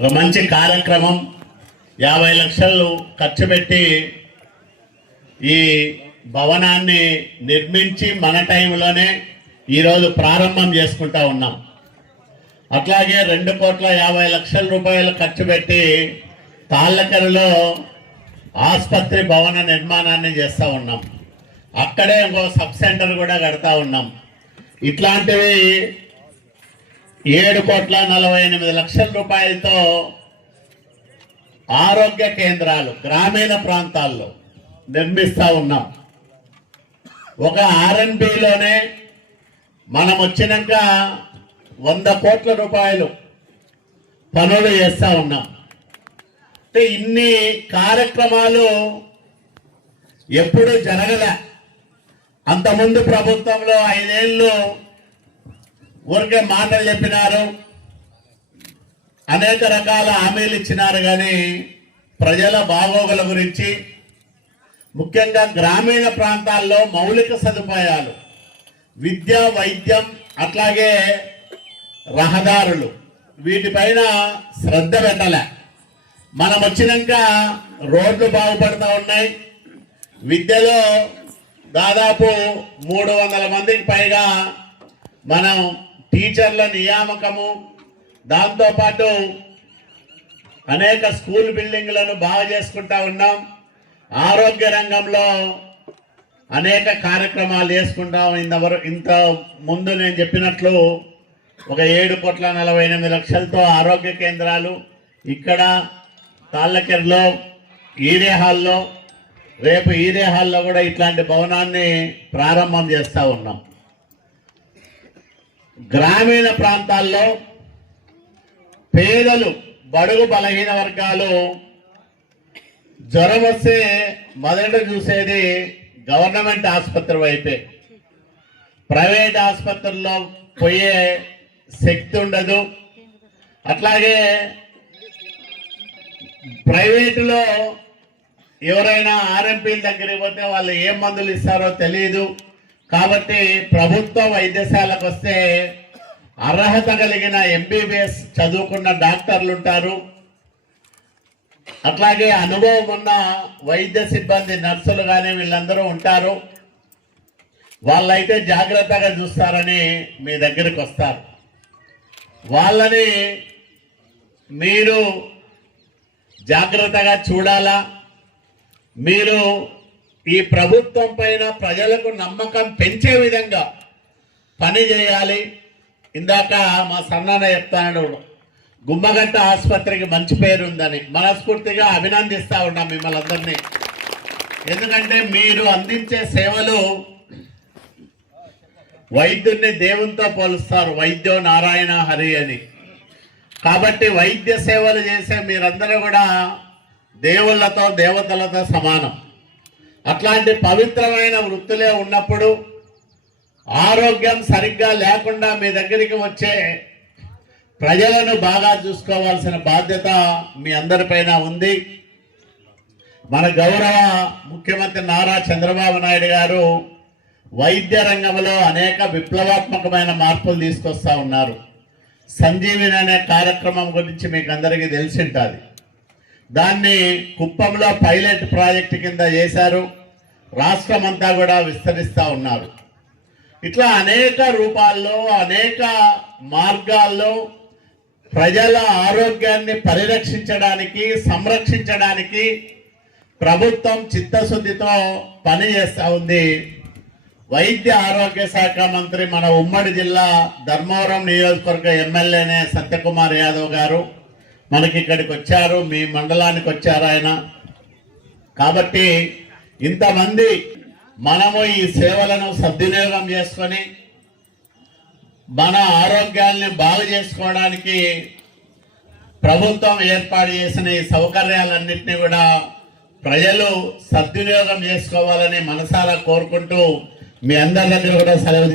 ఒక మంచి కార్యక్రమం 50 లక్షలు ఖర్చు పెట్టి ఈ భవనాన్ని నిర్మించి మన టైంలోనే ఈరోజు ప్రారంభం చేసుకుంటా ఉన్నాం. అట్లాగే 2,50,00,000 రూపాయలు ఖర్చు పెట్టి తాళ్ళకరలో ఆసుపత్రి భవన నిర్మాణాన్ని చేస్తూ ఉన్నాం. అక్కడే ఇంకో సబ్ సెంటర్ కూడా కడతా ఉన్నాం. ఇట్లాంటివి 7,48,00,000 రూపాయలతో ఆరోగ్య కేంద్రాలు గ్రామీణ ప్రాంతాల్లో నిర్మిస్తూ ఉన్నాం. ఒక ఆర్ఎన్బిలోనే మనం వచ్చినాక 100 కోట్ల రూపాయలు పనులు చేస్తూ ఉన్నాం. అంటే ఇన్ని కార్యక్రమాలు ఎప్పుడు జరగలే. అంతకుముందు ప్రభుత్వంలో 5 ఏళ్ళు ఊరికే మాటలు చెప్పినారు, అనేక రకాల హామీలు ఇచ్చినారు, కానీ ప్రజల బాగోగుల గురించి ముఖ్యంగా గ్రామీణ ప్రాంతాల్లో మౌలిక సదుపాయాలు, విద్య, వైద్యం, అట్లాగే రహదారులు, వీటిపైన శ్రద్ధ పెట్టలే. మనం వచ్చినాక రోడ్లు బాగుపడుతూ ఉన్నాయి. విద్యలో దాదాపు 300 మందికి పైగా మనం టీచర్ల నియామకము, దాంతోపాటు అనేక స్కూల్ బిల్డింగ్లను బాగు చేసుకుంటా ఉన్నాం. ఆరోగ్య రంగంలో అనేక కార్యక్రమాలు చేసుకుంటాం. ఇంత ముందు నేను చెప్పినట్లు ఒక 7,48,00,000తో ఆరోగ్య కేంద్రాలు ఇక్కడ తాళ్ళకెరలో, ఈరే హాల్లో, రేపు ఈరే హాల్లో కూడా ఇట్లాంటి భవనాన్ని ప్రారంభం చేస్తూ ఉన్నాం. గ్రామీణ ప్రాంతాల్లో పేదలు, బడుగు బలహీన వర్గాలు జ్వరం వస్తే మొదట చూసేది గవర్నమెంట్ ఆసుపత్రి వైపే. ప్రైవేట్ ఆసుపత్రుల్లో పోయే శక్తి ఉండదు. అట్లాగే ప్రైవేటులో ఎవరైనా ఆర్ఎంపీల దగ్గరికి పోతే వాళ్ళు ఏం మందులు ఇస్తారో తెలియదు. కాబట్టి ప్రభుత్వ వైద్యశాలకు వస్తే అర్హత కలిగిన ఎంబీబీఎస్ చదువుకున్న డాక్టర్లు ఉంటారు. అట్లాగే అనుభవం ఉన్న వైద్య సిబ్బంది, నర్సులు కానీ వీళ్ళందరూ ఉంటారు. వాళ్ళైతే జాగ్రత్తగా చూస్తారని మీ దగ్గరికి వస్తారు. వాళ్ళని మీరు జాగ్రత్తగా చూడాలా. మీరు ఈ ప్రభుత్వం పైన ప్రజలకు నమ్మకం పెంచే విధంగా పని చేయాలి. ఇందాక మా సన్నాన చెప్తాడు, గుమ్మగట్ట ఆసుపత్రికి మంచి పేరు ఉందని మనస్ఫూర్తిగా అభినందిస్తూ ఉన్నాం మిమ్మల్ని అందరినీ. ఎందుకంటే మీరు అందించే సేవలు వైద్యుడిని దేవునితో పోలుస్తారు, వైద్యో నారాయణ హరి అని. కాబట్టి వైద్య సేవలు చేసే మీరందరూ కూడా దేవుళ్ళతో, దేవతలతో సమానం. అట్లాంటి పవిత్రమైన వృత్తులే ఉన్నప్పుడు ఆరోగ్యం సరిగ్గా లేకుండా మీ దగ్గరికి వచ్చే ప్రజలను బాగా చూసుకోవాల్సిన బాధ్యత మీ అందరిపైన ఉంది. మన గౌరవ ముఖ్యమంత్రి నారా చంద్రబాబు నాయుడు గారు వైద్య రంగంలో అనేక విప్లవాత్మకమైన మార్పులు తీసుకొస్తా ఉన్నారు. సంజీవిని అనే కార్యక్రమం గురించి మీకు అందరికీ తెలిసి ఉంటుంది. దాన్ని కుప్పంలో పైలట్ ప్రాజెక్టు కింద చేశారు. రాష్ట్రం అంతా కూడా విస్తరిస్తూ ఉన్నారు. ఇట్లా అనేక రూపాల్లో, అనేక మార్గాల్లో ప్రజల ఆరోగ్యాన్ని పరిరక్షించడానికి, సంరక్షించడానికి ప్రభుత్వం చిత్తశుద్ధితో పనిచేస్తూ ఉంది. వైద్య ఆరోగ్య శాఖ మంత్రి మన ఉమ్మడి జిల్లా ధర్మవరం నియోజకవర్గ ఎమ్మెల్యేనే సత్యకుమార్ యాదవ్ గారు మనకి ఇక్కడికి వచ్చారు, మీ మండలానికి వచ్చారు ఆయన. కాబట్టి ఇంతమంది మనము ఈ సేవలను సద్వినియోగం చేసుకొని మన ఆరోగ్యాన్ని బాగు చేసుకోవడానికి ప్రభుత్వం ఏర్పాటు చేసిన ఈ సౌకర్యాలన్నింటినీ కూడా ప్రజలు సద్వినియోగం చేసుకోవాలని మనసారా కోరుకుంటూ మీ అందరి దగ్గర కూడా సెలవు